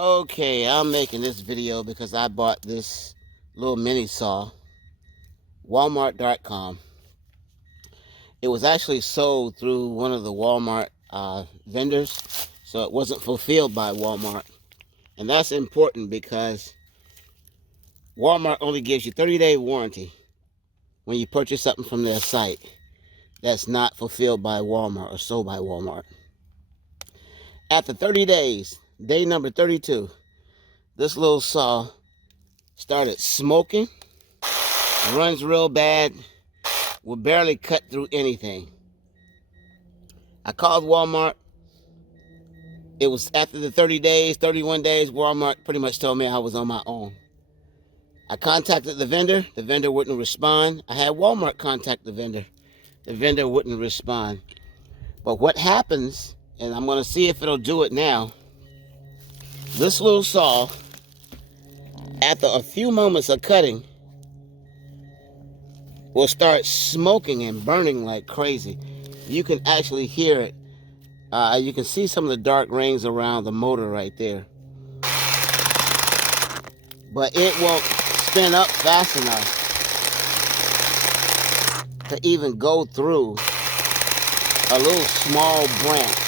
Okay, I'm making this video because I bought this little mini saw, Walmart.com. It was actually sold through one of the Walmart vendors, so it wasn't fulfilled by Walmart. And that's important because Walmart only gives you 30-day warranty when you purchase something from their site that's not fulfilled by Walmart or sold by Walmart. After 30 days, day number 32, this little saw started smoking, runs real bad, will barely cut through anything. I called Walmart. It was after the 30 days, 31 days, Walmart pretty much told me I was on my own. I contacted the vendor wouldn't respond. I had Walmart contact the vendor wouldn't respond. But what happens, and I'm gonna see if it'll do it now, this little saw, after a few moments of cutting, will start smoking and burning like crazy. You can actually hear it. You can see some of the dark rings around the motor right there. But it won't spin up fast enough to even go through a little small branch.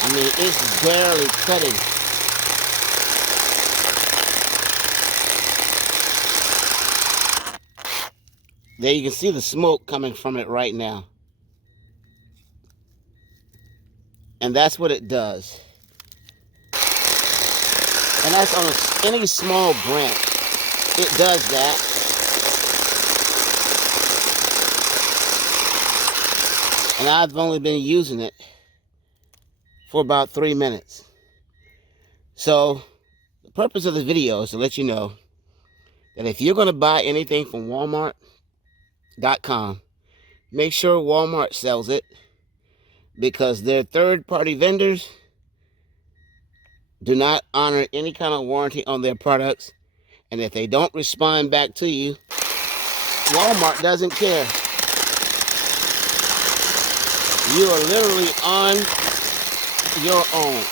I mean, it's barely cutting. There you can see the smoke coming from it right now. And that's what it does. And that's on any small branch. It does that. And I've only been using it for about 3 minutes. So the purpose of the video is to let you know that if you're going to buy anything from Walmart.com, make sure Walmart sells it, because their third-party vendors do not honor any kind of warranty on their products. And if they don't respond back to you, Walmart doesn't care. You are literally on your own.